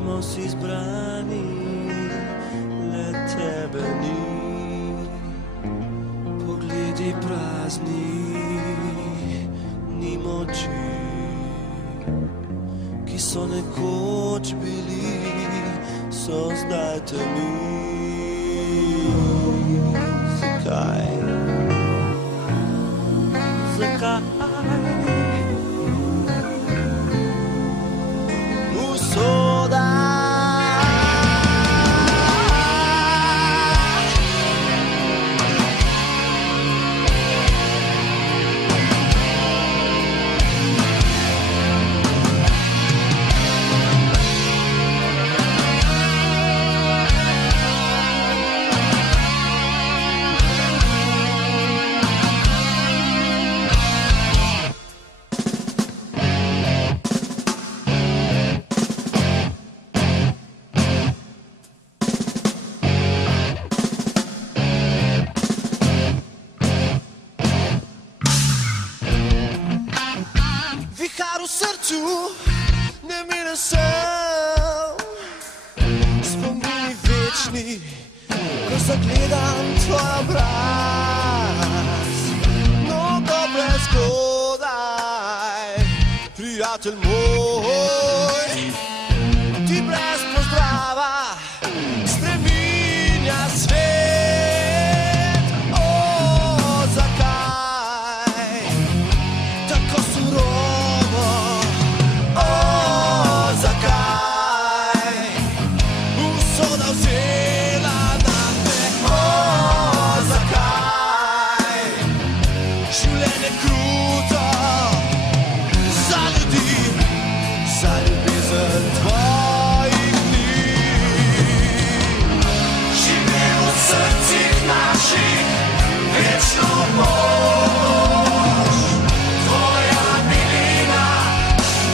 smo si zbrani, le tebe ni. Pogledi prazni, ni moči, ki so nekoč bili, so zdaj temi. Zakaj? Zakaj? Usoda. Vihar v srcu, nemiren sem, spomini večni, ko zagledam tvoj obraz. Mnogo prezgodaj, prijatelj moj, ti brez pozdrava spreminja svet. O, zakaj tako surovo? Usoda vzela name. O, zakaj življenje kruto za ljudi, za ljubezen tvojih dni. Živim v srcih naših večno moč, tvoja milina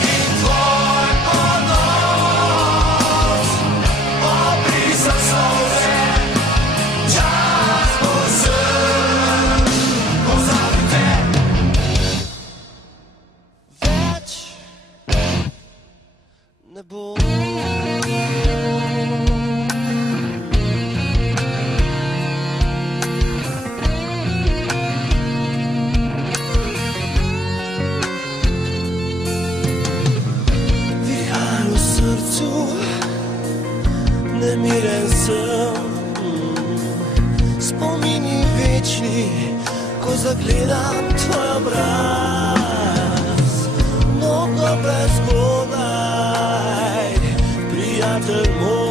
in tvoj ponos. Obrisa solze, čas bo sem, pozabite. Več ne bo. Vihar v srcu, nemiren sem, spomini večni, ko zagledam tvoj obraz. Mnogo prezgodaj, prijatelj moj.